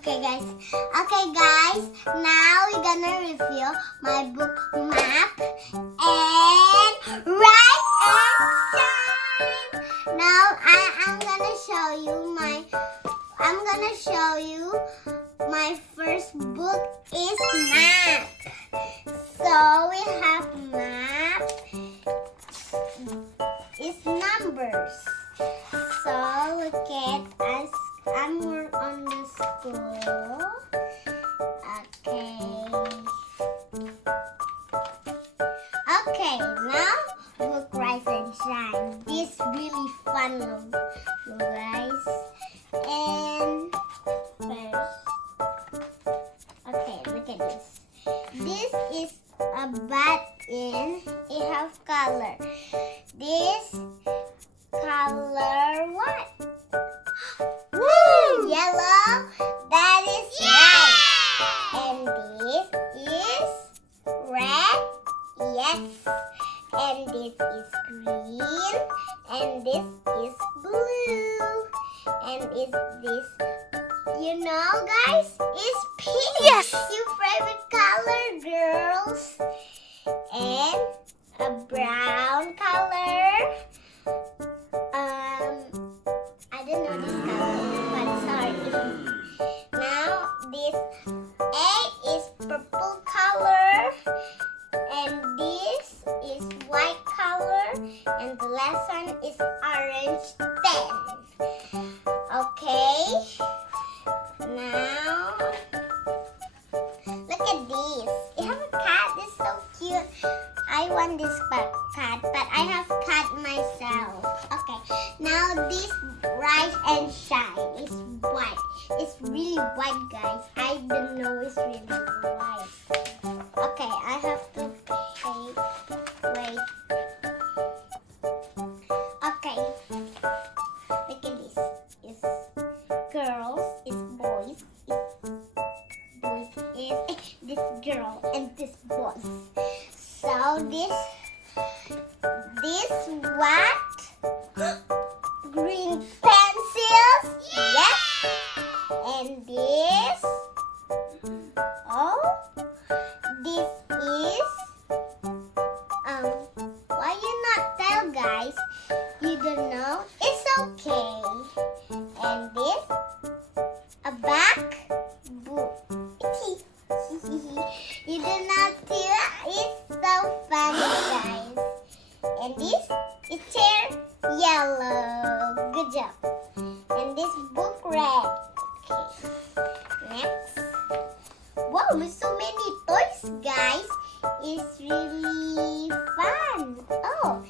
Okay guys, now we're gonna review my book map and Rise and Shine. Now I'm gonna show you my first book is map. So we have map is numbers. So look at us. I'm on the school. Okay, now book Rise and Shine. This really fun, you guys. And first, okay, look at this. This is a button. It has color. This color what? Woo! Yellow. That is right. And this is red. Yes. And this is green. And this is blue. And is this, you know, guys, it's pink. Yes. Your favorite color, girls. And a brown color. I don't know this color, but sorry. Now this A is purple color, and this is white color, and the last one is orange 10. Okay. Now look at this. It has a cat. It's so cute. I want this cat, but I have cat myself. Okay. Now this Rise and Shine is white. It's really white, guys. I don't know it's really white. Okay, I have to wait. Okay. Look at this. It's girls, it's boys. Boys is this girl and this boy. So this what? Green pencils. Yes. And this. Oh. This is. Why you not tell, guys? You don't know? It's okay. And this. A back book. You do not see that? It's so funny, guys. And this is chair yellow. Good job. And this book red. Okay. Next. Wow, there's so many toys, guys. It's really fun. Oh,